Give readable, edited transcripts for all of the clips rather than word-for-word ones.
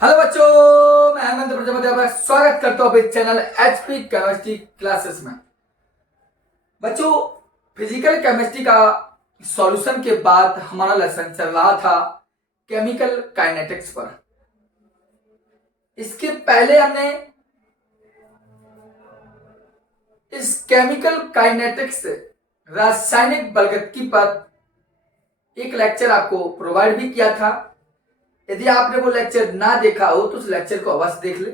Hello बच्चों, मैं हेमंत प्रजापति आपका स्वागत करता हूं अपने चैनल एचपी केमिस्ट्री क्लासेस में। बच्चों, फिजिकल केमिस्ट्री का सॉल्यूशन के बाद हमारा लेसन चल रहा था केमिकल काइनेटिक्स पर। इसके पहले हमने इस केमिकल काइनेटिक्स रासायनिक बलगतकी पर एक लेक्चर आपको प्रोवाइड भी किया था। यदि आपने वो लेक्चर ना देखा हो तो उस लेक्चर को अवश्य देख ले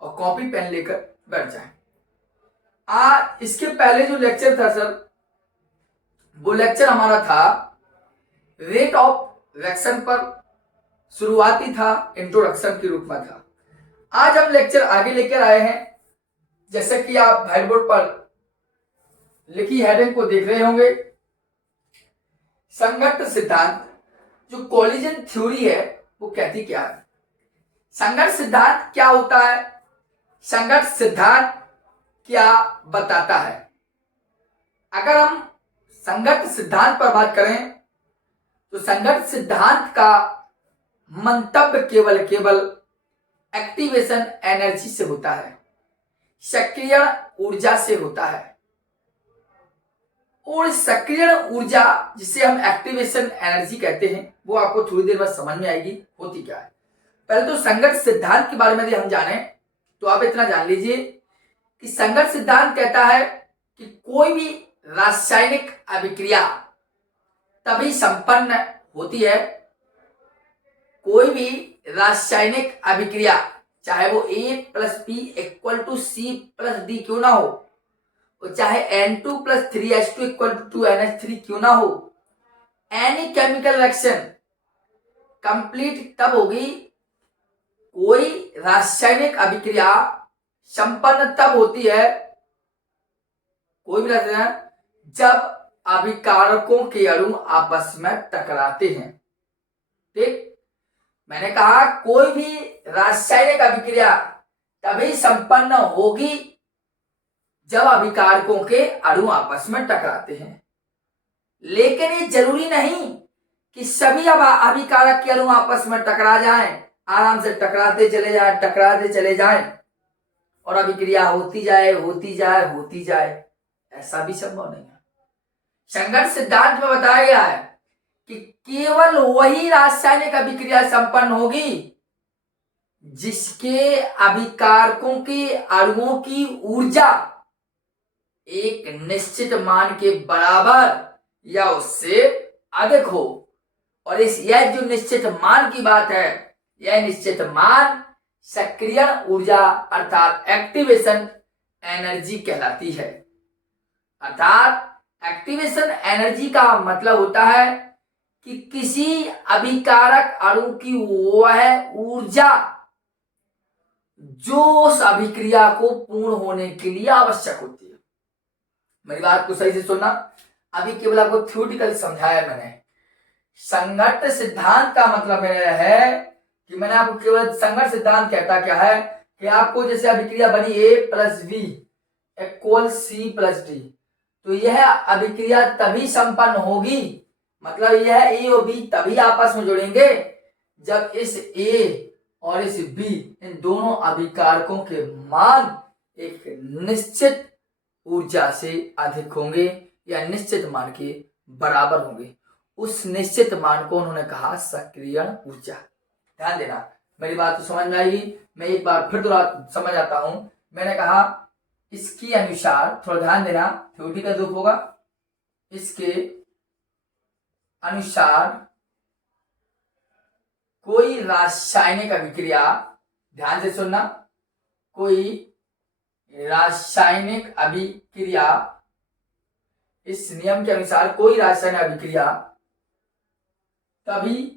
और कॉपी पेन लेकर बैठ जाए। इसके पहले जो लेक्चर था सर, वो लेक्चर हमारा था रेट ऑफ रिएक्शन पर, शुरुआती था, इंट्रोडक्शन के रूप में था। आज हम लेक्चर आगे लेकर आए हैं। जैसे कि आप व्हाइट बोर्ड पर लिखी हेडिंग को देख रहे होंगे, संघट्ट सिद्धांत। जो कोलिजन थ्योरी है वो कहती क्या है? संघट्ट सिद्धांत क्या होता है? संघट्ट सिद्धांत क्या बताता है? अगर हम संघट्ट सिद्धांत पर बात करें तो संघट्ट सिद्धांत का मंतव्य केवल एक्टिवेशन एनर्जी से होता है, सक्रियण ऊर्जा से होता है। और सक्रियण ऊर्जा, जिसे हम एक्टिवेशन एनर्जी कहते हैं, वो आपको थोड़ी देर बाद समझ में आएगी होती क्या है। पहले तो संघट्ट सिद्धांत के बारे में यदि हम जाने तो आप इतना जान लीजिए कि संघट्ट सिद्धांत कहता है कि कोई भी रासायनिक अभिक्रिया तभी संपन्न होती है, कोई भी रासायनिक अभिक्रिया, चाहे वो A+B=C+D क्यों ना हो, और चाहे N2+3H2=2NH3 क्यों ना हो, एनी केमिकल रिएक्शन कंप्लीट तब होगी, कोई रासायनिक अभिक्रिया संपन्न तब होती है, कोई भी रासायनिक, जब अभिकारकों के अणु आपस में टकराते हैं। ठीक, मैंने कहा कोई भी रासायनिक अभिक्रिया तभी संपन्न होगी जब अभिकारकों के अणु आपस में टकराते हैं। लेकिन ये जरूरी नहीं कि सभी अभिकारक के अणु आपस में टकरा जाएं, आराम से टकराते चले जाएं और अभिक्रिया होती जाए, ऐसा भी संभव नहीं है। संघट्ट सिद्धांत में बताया गया है कि केवल वही रासायनिक अभिक्रिया संपन्न होगी जिसके अभिकारकों के अणुओं की ऊर्जा एक निश्चित मान के बराबर या उससे अधिक हो। और यह जो निश्चित मान की बात है, यह निश्चित मान सक्रियण ऊर्जा अर्थात एक्टिवेशन एनर्जी कहलाती है। अर्थात एक्टिवेशन एनर्जी का मतलब होता है कि किसी अभिकारक अणु की वह ऊर्जा जो उस अभिक्रिया को पूर्ण होने के लिए आवश्यक होती है। मेरी बात को सही से सुनना, अभी केवल आपको थ्योरेटिकल समझाया मैंने। संघट्ट सिद्धांत का मतलब है कि मैंने आपको केवल संघट्ट सिद्धांत कहता क्या है कि आपको जैसे अभिक्रिया बनी A+B=C+D, तो यह अभिक्रिया तभी संपन्न होगी, मतलब यह A और B तभी आपस में जुड़ेंगे जब इस A और इस B, इन दोनों अभिकारकों के मान एक निश्चित ऊर्जा से अधिक होंगे या निश्चित मान के बराबर होंगे। उस निश्चित मान को उन्होंने कहा सक्रियण ऊर्जा। ध्यान देना, मेरी बात तो समझ में आएगी। मैं एक बार फिर दोबारा समझ आता हूं। मैंने कहा इसके अनुसार, थोड़ा ध्यान देना, थ्योरेटिकल रूप होगा। इसके अनुसार कोई रासायनिक अभिक्रिया, ध्यान से सुनना, कोई रासायनिक अभिक्रिया, इस नियम के अनुसार कोई रासायनिक अभिक्रिया तभी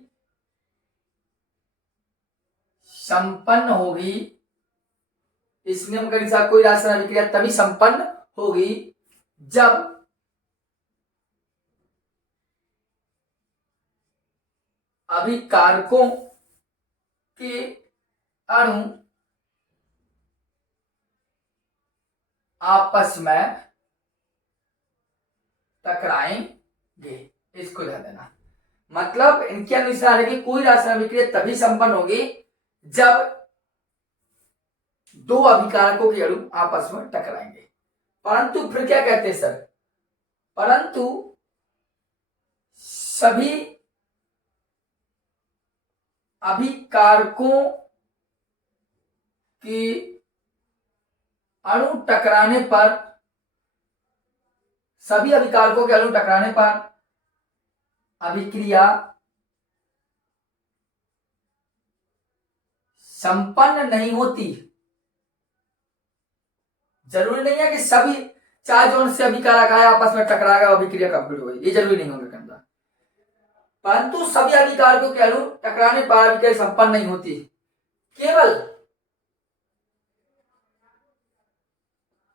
संपन्न होगी, इस नियम के अनुसार कोई रासायनिक अभिक्रिया तभी संपन्न होगी जब अभिकारकों के अणु आपस में टकराएंगे। इसको ध्यान देना, मतलब इनके अनुसार है कि कोई रासायनिक अभिक्रिया तभी संपन्न होगी जब दो अभिकारकों के अणु आपस में टकराएंगे। परंतु फिर क्या कहते हैं सर, परंतु सभी अभिकारकों की अणु टकराने पर, सभी अभिकारकों के अणु टकराने पर अभिक्रिया संपन्न नहीं होती। जरूरी नहीं है कि सभी 4 जोन से अभिकारक आए आपस में टकराएगा अभिक्रिया कंप्लीट हो गई, ये जरूरी नहीं होगा कहना, परंतु सभी अभिकारकों के अणु टकराने पर अभिक्रिया संपन्न नहीं होती। केवल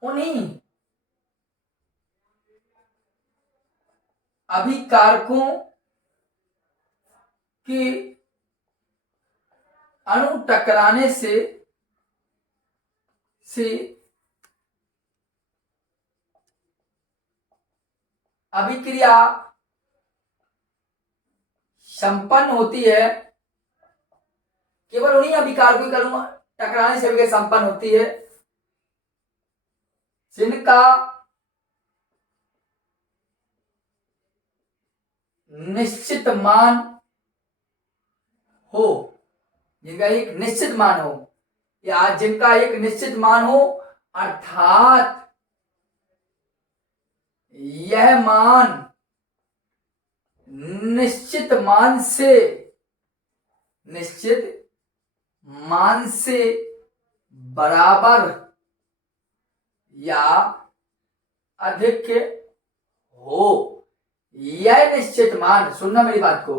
उन्हीं अभिकारकों की अणु टकराने से अभिक्रिया संपन्न होती है। केवल उन्हीं अभिकारकों के अणु टकराने से अभिक्रिया संपन्न होती है जिनका निश्चित मान हो, जिनका एक निश्चित मान हो, या जिनका एक निश्चित मान हो, अर्थात यह मान निश्चित मान से बराबर या अधिक हो। यह निश्चित मान, सुनना मेरी बात को,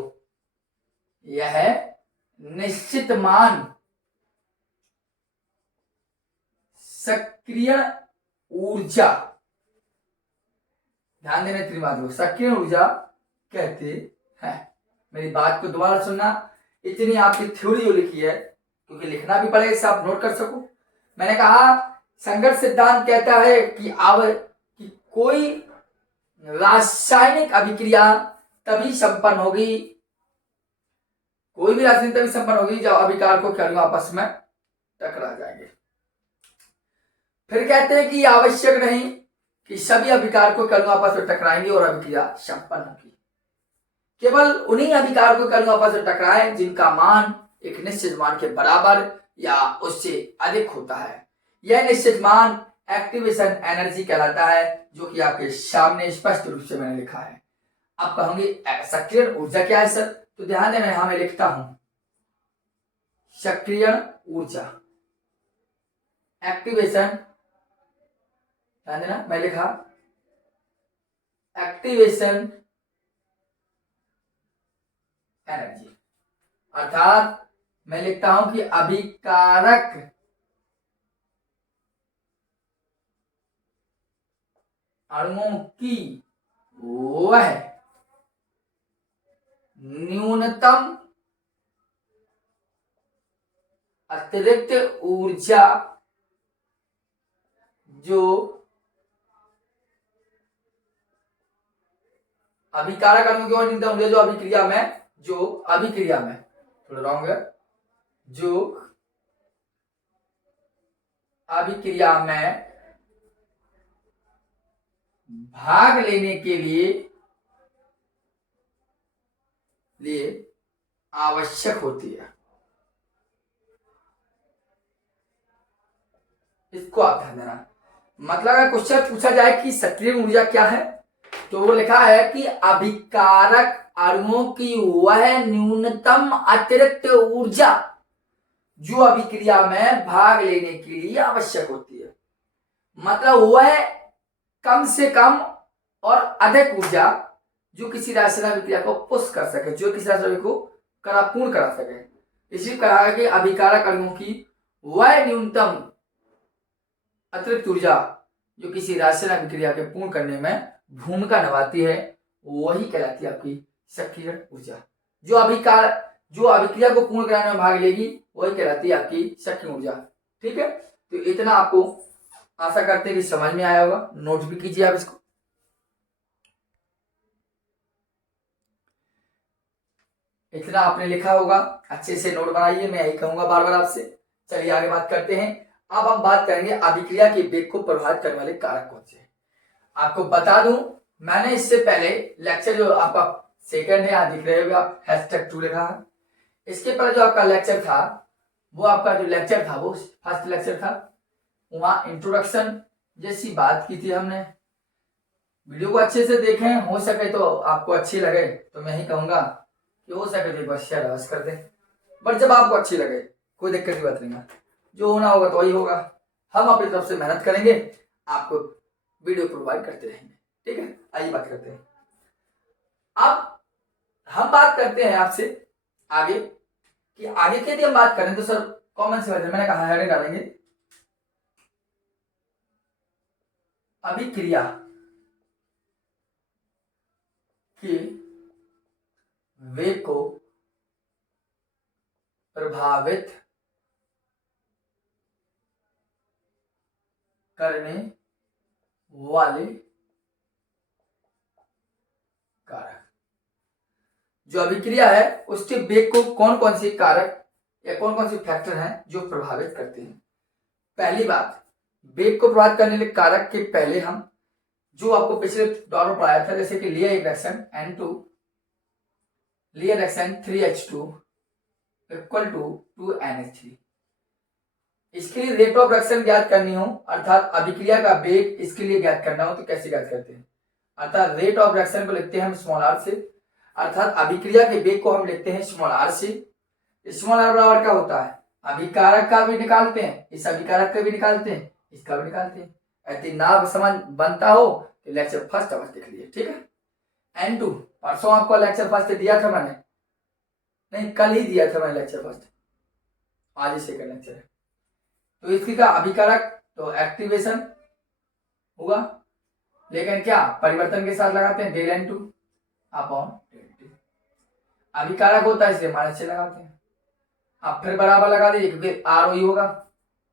यह निश्चित मान सक्रिय ऊर्जा, ध्यान देना इतनी बात को, सक्रिय ऊर्जा कहते हैं। मेरी बात को दोबारा सुनना, इतनी आपकी थ्योरी जो लिखी है, क्योंकि लिखना भी पड़ेगा इससे आप नोट कर सको। मैंने कहा संघर्ष सिद्धांत कहता है कि कोई रासायनिक अभिक्रिया तभी संपन्न होगी, कोई भी रासायनिक तभी संपन्न होगी जब अभिकारकों के अणु आपस में टकरा जाएंगे। फिर कहते हैं कि आवश्यक नहीं कि सभी अभिकारकों के अणु आपस में टकराएंगे और अभिक्रिया संपन्न होगी। केवल उन्हीं अभिकारकों के अणु आपस में टकराए जिनका मान एक निश्चित मान के बराबर या उससे अधिक होता है। यह निश्चित मान एक्टिवेशन एनर्जी कहलाता है, जो कि आपके सामने स्पष्ट रूप से मैंने लिखा है। आप कहोगे सक्रिय ऊर्जा क्या है सर, तो ध्यान देना यहां मैं लिखता हूं सक्रिय ऊर्जा, एक्टिवेशन, ध्यान देना मैं लिखा एक्टिवेशन एनर्जी, अर्थात मैं लिखता हूं कि अभिकारक अणुओं की वह न्यूनतम अतिरिक्त ऊर्जा जो अभिकारक अणुओं की वह न्यूनतम ऊर्जा जो अभिक्रिया में थोड़ा रॉन्ग है, जो अभिक्रिया में भाग लेने के लिए आवश्यक होती है। इसको आप ध्यान देना। मतलब अगर क्वेश्चन पूछा जाए कि सक्रिय ऊर्जा क्या है, तो वो लिखा है कि अभिकारक अणुओं की वह न्यूनतम अतिरिक्त ऊर्जा जो अभिक्रिया में भाग लेने के लिए आवश्यक होती है। मतलब वह कम से कम और अधिक ऊर्जा जो किसी रासायनिक अभिक्रिया को पुश कर सके, जो किसी रासायनिक को पूर्ण करा सके। इसी कहा कि अभिकारक अणुओं की वह न्यूनतम अतिरिक्त ऊर्जा जो किसी रासायनिक अभिक्रिया के पूर्ण करने में भूमिका निभाती है, वही कहलाती है आपकी सक्रिय ऊर्जा। जो अभिक्रिया को पूर्ण कराने में भाग लेगी वही कहलाती है आपकी सक्रिय ऊर्जा। ठीक है, तो इतना आपको आशा करते हैं कि समझ में आया होगा। नोट भी कीजिए आप इसको। इतना आपने लिखा होगा, अच्छे से नोट बनाइए, मैं यही कहूंगा बार बार आपसे। चलिए आगे बात करते हैं। अब हम बात करेंगे अभिक्रिया के वेग को प्रभावित करने वाले कारक कौन से। आपको बता दूं, मैंने इससे पहले लेक्चर जो आपका सेकंड है, यहाँ दिख रहे होगा आप, #2 लिखा है। इसके पहले जो आपका लेक्चर था, वो आपका जो लेक्चर था वो फर्स्ट लेक्चर था। वहां इंट्रोडक्शन जैसी बात की थी हमने। वीडियो को अच्छे से देखें, हो सके तो आपको अच्छी लगे तो मैं ही कहूंगा कि हो सके तो एक बार शेयर अवश्य कर दें। बट जब आपको अच्छी लगे कोई दिक्कत की बात नहीं है, जो होना होगा तो वही होगा। हम अपनी तरफ से मेहनत करेंगे, आपको वीडियो प्रोवाइड करते रहेंगे। ठीक है, आइए बात करते हैं। अब हम बात करते हैं आपसे आगे कि आगे की यदि हम बात करें तो सर कॉमन से मैंने कहा हेडिंग डालेंगे अभिक्रिया के वेग को प्रभावित करने वाले कारक। जो अभिक्रिया है उसके वेग को कौन कौन से कारक या कौन कौन से फैक्टर हैं जो प्रभावित करते हैं। पहली बात, वेग को प्रभावित करने वाले कारक के पहले हम जो आपको पिछले दौर में पढ़ाया था, जैसे कि लियर रिएक्शन N2, लियर reaction 3H2 equal to 2NH3। इसके लिए रेट ऑफ रिएक्शन ज्ञात करनी हो, अर्थात अभिक्रिया का वेग इसके लिए ज्ञात करना हो तो कैसे ज्ञात करते हैं। अर्थात रेट ऑफ रिएक्शन को लिखते हैं हम स्मॉल r से, अर्थात अभिक्रिया के वेग को हम लिखते हैं स्मॉल r से। स्मॉल r बराबर क्या होता है, अभिकारक का भी निकालते हैं, इस अभिकारक का भी निकालते हैं, इसका भी निकालते हैं। यदि नाम समान बनता हो तो लेक्चर फर्स्ट अवश्य देख लीजिए। ठीक है, N2 परसों आपको लेक्चर फर्स्ट दिया था मैंने, नहीं कल ही दिया था मैंने लेक्चर फर्स्ट, आज ही सेकंड लेक्चर है। तो इसकी का अभिकारक तो एक्टिवेशन होगा, लेकिन क्या परिवर्तन के साथ लगाते हैं del N2 upon del T। अभिकारक होता है इसलिए -6 लगाते हैं। अब फिर बराबर लगा दीजिए क्योंकि आर ही होगा,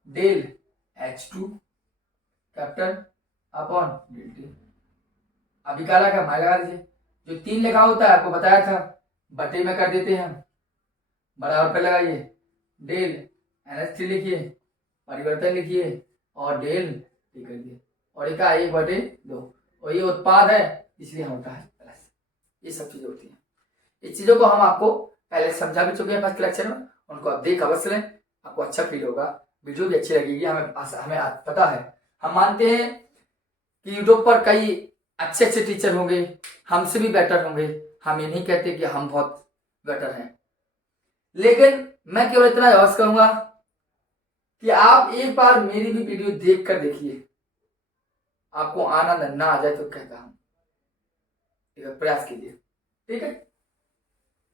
del H2 capital upon del T। अभिकारक है माइनस लगा दीजिए, जो 3 लिखा होता है आपको बताया था बटे में कर देते हैं हम, बराबर पे लगाइए, डेल NH3 लिखिए, परिवर्तन लिखिए और डेल टी कर दिए, और एक 1/2, और ये उत्पाद है इसलिए हम होता है प्लस। ये सब चीजें होती हैं, इस चीजों को हम आपको पहले समझा भी चुके हैं फर्स्ट लेक्चर में, उनको आप देख अवश्य लें, आपको अच्छा फील होगा, वीडियो भी अच्छी लगेगी। हमें पता है, हम मानते हैं कि यूट्यूब पर कई अच्छे अच्छे टीचर होंगे, हमसे भी बेटर होंगे, हम ये नहीं कहते कि हम बहुत बेटर हैं, लेकिन मैं केवल इतना अवश्य कहूंगा कि आप एक बार मेरी भी वीडियो देख कर देखिए, आपको आनंद ना आ जाए तो कहता हूं, प्रयास कीजिए। ठीक है,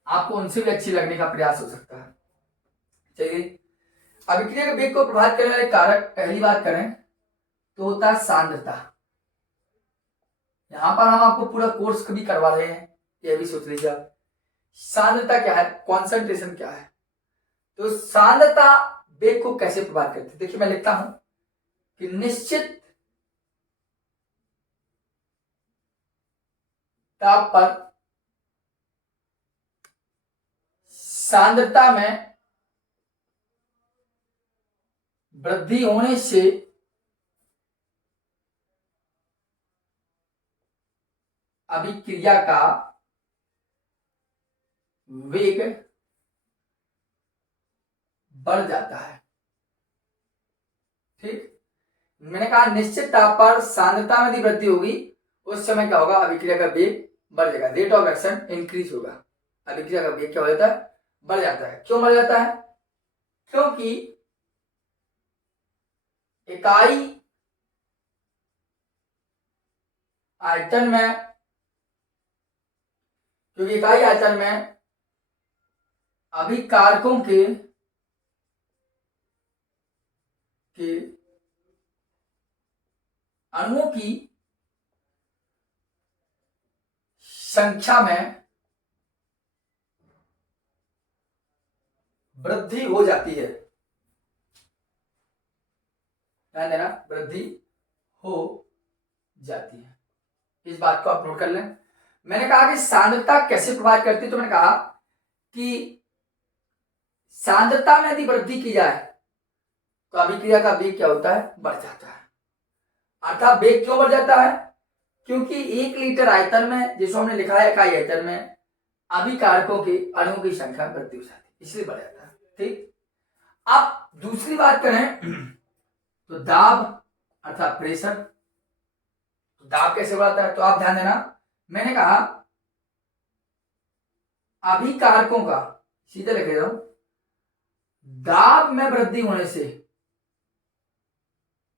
आपको उनसे भी अच्छी लगने का प्रयास हो सकता है। चलिए, अभिक्रिया के वेग को प्रभावित करने वाले कारक पहली बात करें तो होता है सांद्रता। यहां पर हम आपको पूरा कोर्स भी करवा रहे हैं, यह भी सोच लीजिए आप। सांद्रता क्या है, कॉन्सेंट्रेशन क्या है, तो सांद्रता वेग को कैसे प्रभावित करती है। देखिए मैं लिखता हूं कि निश्चित ताप पर सांद्रता में वृद्धि होने से अभिक्रिया का वेग बढ़ जाता है। ठीक, मैंने कहा निश्चित ताप पर सांद्रता में यदि वृद्धि होगी उस समय क्या होगा, अभिक्रिया का वेग बढ़ जाएगा, रेट ऑफ रिएक्शन इंक्रीज होगा, अभिक्रिया का वेग क्या हो जाता है, बढ़ जाता है। क्यों बढ़ जाता है, क्योंकि इकाई आयतन में, क्योंकि इकाई आयतन में अभिकारकों के अणुओं की संख्या में वृद्धि हो जाती है, ध्यान देना, वृद्धि हो जाती है। इस बात को आप नोट कर लें। मैंने कहा कि सांद्रता कैसे प्रभावित करती है, तो मैंने कहा कि सांद्रता में यदि वृद्धि की जाए तो अभिक्रिया का वेग क्या होता है, बढ़ जाता है। अर्थात वेग क्यों बढ़ जाता है, क्योंकि 1 लीटर आयतन में, जिसको हमने लिखा है इकाई आयतन में, अभिकारकों के अणुओं की संख्या में वृद्धि हो जाती है, इसलिए बढ़ जाता है। ठीक, अब दूसरी बात करें तो दाब अर्थात प्रेशर, दाब कैसे बढ़ता है, तो आप ध्यान देना, मैंने कहा अभिकारकों का, सीधे लिख रहा हूं, दाब में वृद्धि होने से,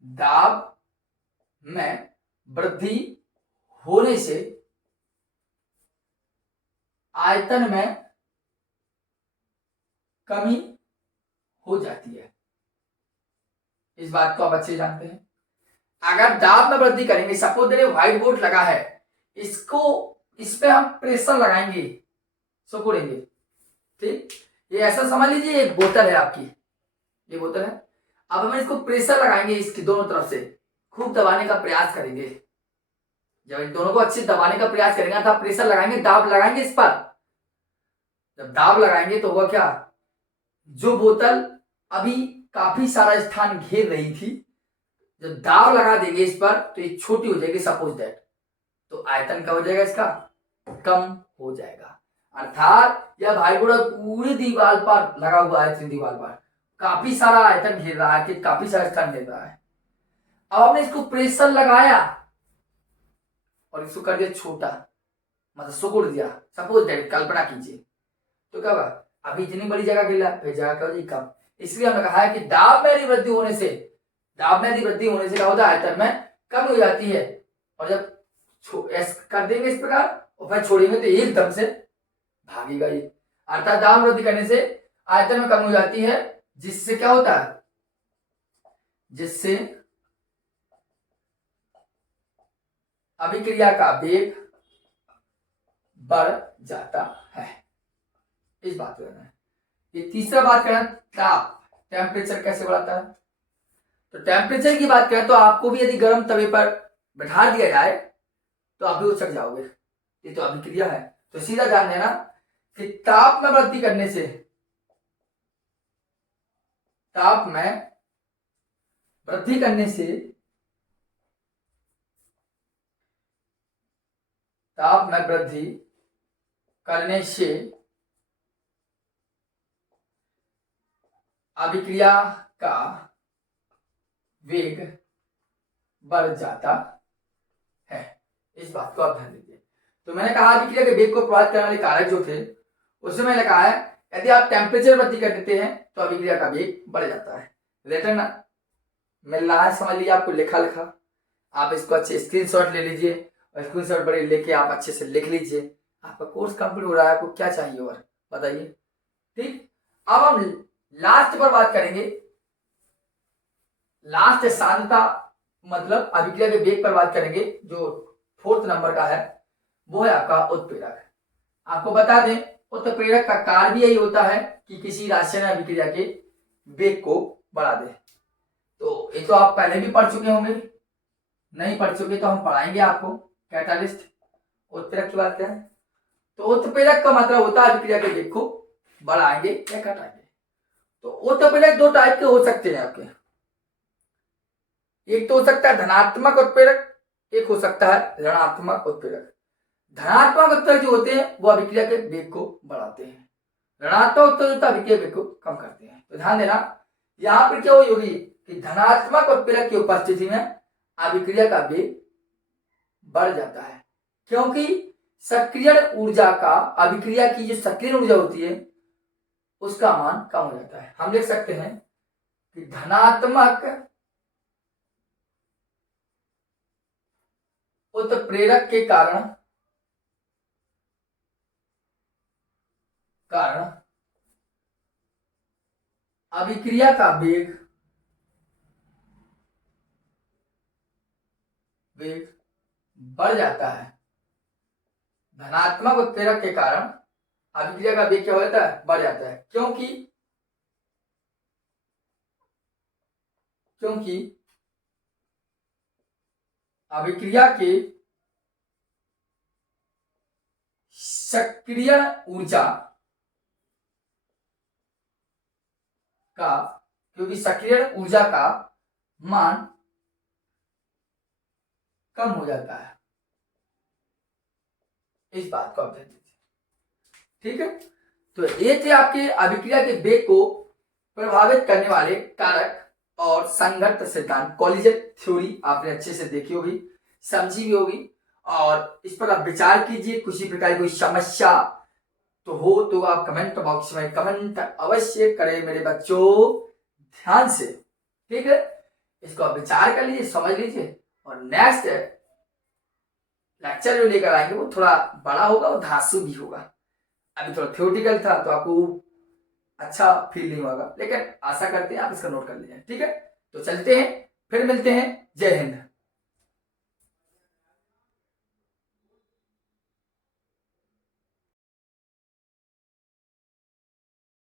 दाब में वृद्धि होने से आयतन में कमी हो जाती है। इस बात को आप अच्छे जानते हैं। अगर दाब में वृद्धि करेंगे, सपोज करिए व्हाइट बोर्ड लगा है, इस पे हम प्रेशर लगाएंगे, सुकुड़ेंगे। ठीक, ये ऐसा समझ लीजिए एक बोतल है आपकी, ये बोतल है, अब हम इसको प्रेशर लगाएंगे, इसकी दोनों तरफ से खूब दबाने का प्रयास करेंगे। जब इन दोनों को अच्छे दबाने का प्रयास करेंगे तब प्रेशर लगाएंगे, दाब लगाएंगे इस पर। जब दाब लगाएंगे तो होगा क्या, जो बोतल अभी काफी सारा स्थान घेर रही थी, जब दाब लगा देंगे इस पर तो ये छोटी हो जाएगी, सपोज दैट, तो आयतन क्या हो जाएगा, इसका कम हो जाएगा। अर्थात यह भाई बोर्ड पूरी दीवार पर लगा हुआ है, दीवार पर काफी सारा आयतन घेर रहा है, कि काफी सारा स्थान घेर रहा है। अब हमने इसको प्रेशर लगाया और इसको कर दिया छोटा, मतलब सुकुड़ दिया, सपोज दैट, कल्पना कीजिए, तो क्या होगा, अभी इतनी बड़ी जगह गिला, फिर जगह क्या होगी, कम। इसलिए हमने कहा है कि दाब में यदि वृद्धि होने से, दाब में यदि वृद्धि होने से क्या होता है, आयतन में कम हो जाती है। और जब कर देंगे इस प्रकार और फिर छोड़ेंगे तो एकदम से भागेगा ये। अर्थात दाब में वृद्धि करने से आयतन में कम हो जाती है, जिससे क्या होता है, जिससे अभिक्रिया का वेग बढ़ जाता है। इस बात को है। ये तीसरा बात करें, ताप, टेम्परेचर कैसे बढ़ाता है, तो टेम्परेचर की बात करें तो आपको भी यदि गर्म तवे पर बैठा दिया जाए तो आप भी उछक जाओगे, ये तो अभिक्रिया है। तो सीधा ध्यान देना कि ताप में वृद्धि करने से, ताप में वृद्धि करने से, ताप में वृद्धि करने से अभिक्रिया का वेग बढ़ जाता है। इस बात को आप ध्यान दीजिए। तो मैंने कहा अभिक्रिया के वेग को प्रभावित करने वाले कारक जो थे, उसमें मैंने कहा है यदि आप टेम्परेचर वृद्धि कर देते हैं तो अभिक्रिया का वेग बढ़ जाता है। रिटर्न मिल रहा है, समझ लीजिए, आपको लिखा लिखा, आप इसको अच्छे स्क्रीनशॉट ले लीजिए और स्क्रीनशॉट बड़े लेके आप अच्छे से लिख लीजिए। आपका कोर्स कंप्लीट हो रहा है, आपको क्या चाहिए और बताइए। ठीक, अब हम लास्ट पर बात करेंगे, लास्ट सांद्रता मतलब अभिक्रिया के वेग पर बात करेंगे, जो 4th नंबर का है, वो है आपका उत्प्रेरक। आपको बता दें उत्प्रेरक का कार्य यही होता है कि किसी रासायनिक अभिक्रिया के वेग को बढ़ा दे। तो ये तो आप पहले भी पढ़ चुके होंगे, नहीं पढ़ चुके तो हम पढ़ाएंगे आपको। कैटालिस्ट, उत्प्रेरक की बात करें तो उत्प्रेरक का मतलब होता है अभिक्रिया के वेग को बढ़ाएंगे या घटाएंगे। तो उत्प्रेरक 2 टाइप के हो सकते हैं आपके, एक तो हो सकता है धनात्मक उत्प्रेरक, एक हो सकता है ऋणात्मक उत्प्रेरक। धनात्मक उत्प्रेरक जो होते हैं वो अभिक्रिया के वेग को बढ़ाते हैं, ऋणात्मक उत्प्रेरक जो अभिक्रिया वेग को कम करते हैं। तो ध्यान देना, यहां पर क्या होगी कि धनात्मक उत्प्रेरक की उपस्थिति में अभिक्रिया का वेग बढ़ जाता है, क्योंकि सक्रियण ऊर्जा का, अभिक्रिया की जो सक्रियण ऊर्जा होती है उसका मान कम हो जाता है। हम लिख सकते हैं कि धनात्मक उत्प्रेरक के कारण अभिक्रिया का वेग बढ़ जाता है। धनात्मक उत्प्रेरक के कारण अभिक्रिया का वेग क्या हो जाता है, बढ़ जाता है, क्योंकि अभिक्रिया के सक्रियण ऊर्जा का, क्योंकि सक्रियण ऊर्जा का मान कम हो जाता है। इस बात को आप ध्यान दीजिए, ठीक है। तो ये थे आपके अभिक्रिया के वेग को प्रभावित करने वाले कारक और संघट्ट सिद्धांत, कॉलिजन थ्योरी आपने अच्छे से देखी होगी, समझी भी होगी, और इस पर आप विचार कीजिए। किसी प्रकार की कोई समस्या तो हो तो आप कमेंट बॉक्स में कमेंट अवश्य करें मेरे बच्चों, ध्यान से, ठीक है। इसको आप विचार कर लीजिए, समझ लीजिए, और नेक्स्ट लेक्चर जो लेकर आएंगे वो थोड़ा बड़ा होगा और धांसू भी होगा। अभी थोड़ा थ्योरेटिकल था तो आपको अच्छा फील नहीं होगा, लेकिन आशा करते हैं आप इसका नोट कर लीजिए, ठीक है। तो चलते हैं, फिर मिलते हैं। जय हिंद।